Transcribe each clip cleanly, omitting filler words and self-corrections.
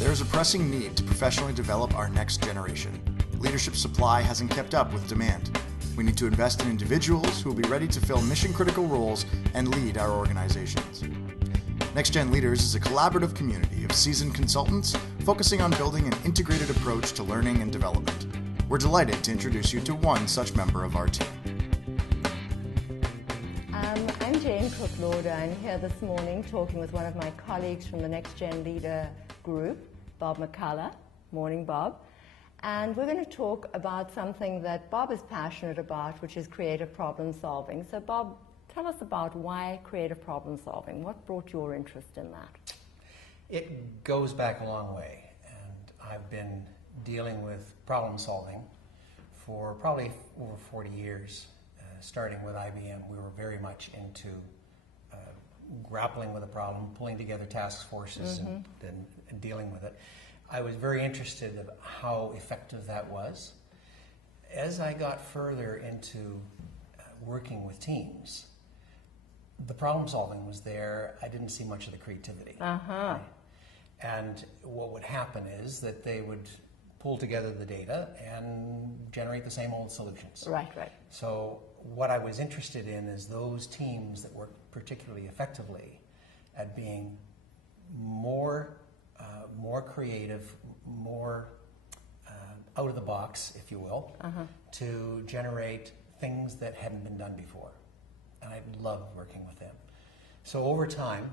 There is a pressing need to professionally develop our next generation. Leadership supply hasn't kept up with demand. We need to invest in individuals who will be ready to fill mission-critical roles and lead our organizations. Next Gen Leaders is a collaborative community of seasoned consultants focusing on building an integrated approach to learning and development. We're delighted to introduce you to one such member of our team. I'm Jane Cook-Lauder. I'm here this morning talking with one of my colleagues from the Next Gen Leader group, Bob McCullough. Morning, Bob. And we're going to talk about something that Bob is passionate about, which is creative problem solving. So Bob, tell us about why creative problem solving. What brought your interest in that? It goes back a long way, and I've been dealing with problem solving for probably over 40 years. Starting with IBM, we were very much into grappling with a problem, pulling together task forces and dealing with it. I was very interested in how effective that was. As I got further into working with teams, the problem solving was there. I didn't see much of the creativity. Right? And what would happen is that they would pull together the data and generate the same old solutions. Right. So what I was interested in is those teams that worked particularly effectively at being more creative, more out of the box, if you will, to generate things that hadn't been done before. And I loved working with them. So over time,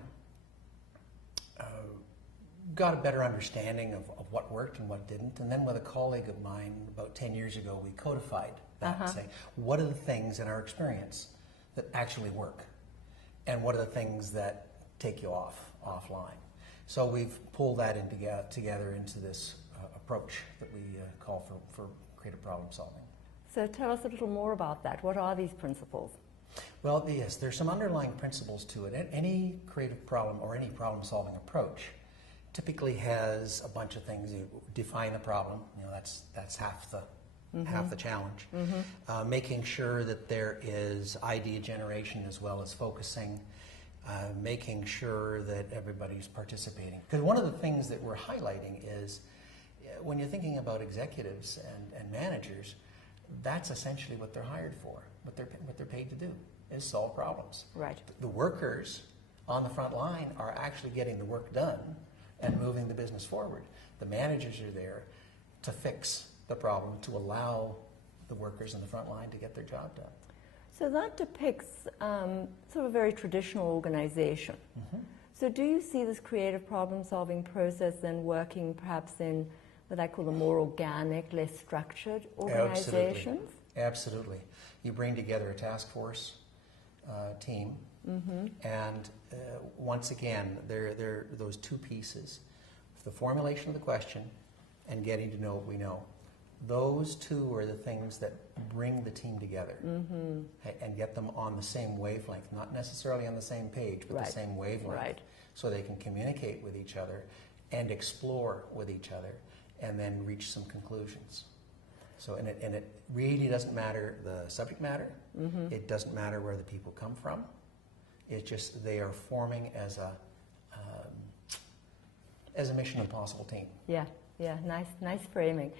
got a better understanding of what worked and what didn't. And then with a colleague of mine about 10 years ago, we codified that and say, what are the things in our experience that actually work? And what are the things that take you offline? So we've pulled that in together into this approach that we call for creative problem solving. So tell us a little more about that. What are these principles? Well, yes, there's some underlying principles to it. Any creative problem or any problem solving approach typically has a bunch of things. You define the problem, that's half the challenge. Making sure that there is idea generation as well as focusing, making sure that everybody's participating. Because one of the things that we're highlighting is when you're thinking about executives and managers, that's essentially what they're hired for, what they're paid to do, is solve problems. Right. The workers on the front line are actually getting the work done and moving the business forward. The managers are there to fix the problem, to allow the workers in the front line to get their job done. So that depicts sort of a very traditional organization. So do you see this creative problem-solving process then working perhaps in what I call a more organic, less structured organizations? Absolutely. You bring together a task force team, and once again, there are those two pieces, the formulation of the question and getting to know what we know. Those two are the things that bring the team together and get them on the same wavelength, not necessarily on the same page, but the same wavelength, so they can communicate with each other and explore with each other and then reach some conclusions. So, and it really doesn't matter the subject matter. It doesn't matter where the people come from. It's just they are forming as a Mission Impossible team. Yeah, nice framing.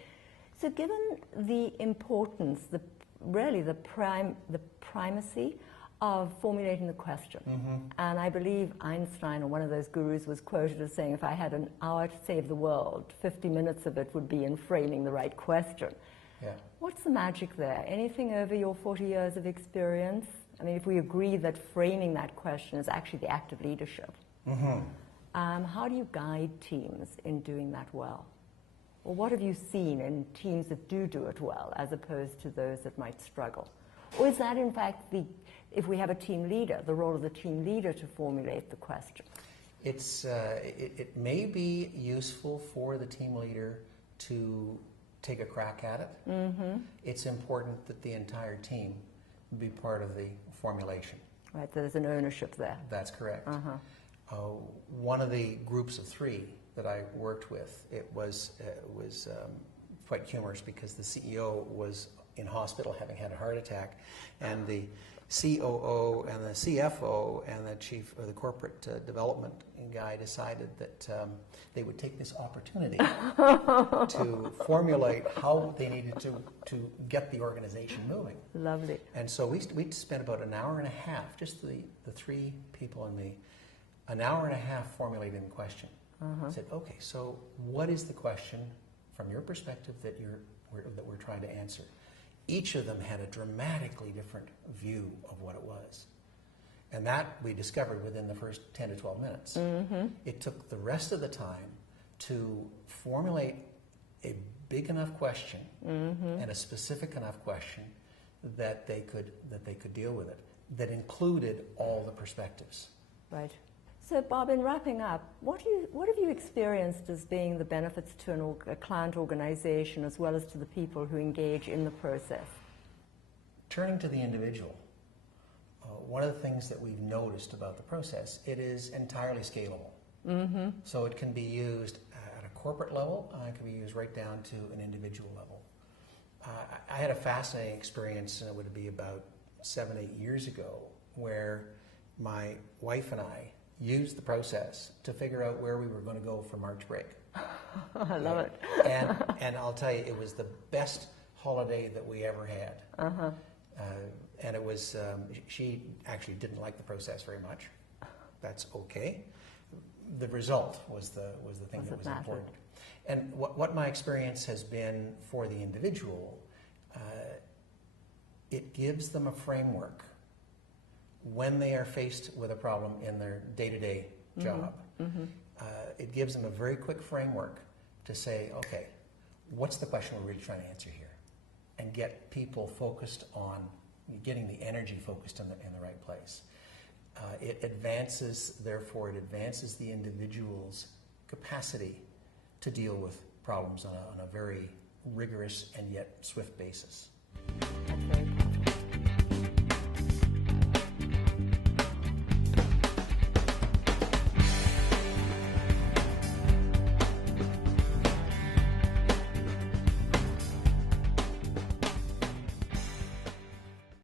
So, given the importance, the primacy of formulating the question, and I believe Einstein, or one of those gurus, was quoted as saying, if I had an hour to save the world, 50 minutes of it would be in framing the right question. Yeah. What's the magic there? Anything over your 40 years of experience? I mean, if we agree that framing that question is actually the act of leadership, how do you guide teams in doing that well? Or what have you seen in teams that do it well as opposed to those that might struggle? Or is that in fact, if we have a team leader, the role of the team leader to formulate the question? It may be useful for the team leader to take a crack at it. It's important that the entire team be part of the formulation. Right, there's an ownership there. That's correct. One of the groups of three that I worked with, it was quite humorous because the CEO was in hospital having had a heart attack, and the COO and the CFO and the chief or the corporate development guy decided that they would take this opportunity to formulate how they needed to get the organization moving. Lovely. And so we spent about an hour and a half, just the three people and me, an hour and a half formulating the question. I said, okay, so what is the question from your perspective that we're trying to answer? Each of them had a dramatically different view of what it was. And that we discovered within the first 10 to 12 minutes. It took the rest of the time to formulate a big enough question and a specific enough question that they could deal with it, that included all the perspectives. Right. So, Bob, in wrapping up, what have you experienced as being the benefits to a client organization as well as to the people who engage in the process? Turning to the individual, one of the things that we've noticed about the process, it is entirely scalable. So it can be used at a corporate level, it can be used right down to an individual level. I had a fascinating experience, and it would be about 7, 8 years ago, where my wife and I used the process to figure out where we were going to go for March break. I love it. And I'll tell you, it was the best holiday that we ever had. And it was, she actually didn't like the process very much. That's okay. The result was the thing that was important. And what my experience has been for the individual, it gives them a framework when they are faced with a problem in their day-to-day job. It gives them a very quick framework to say, okay, what's the question we're really trying to answer here? And get people focused on getting the energy focused in the right place. It advances the individual's capacity to deal with problems on a very rigorous and yet swift basis.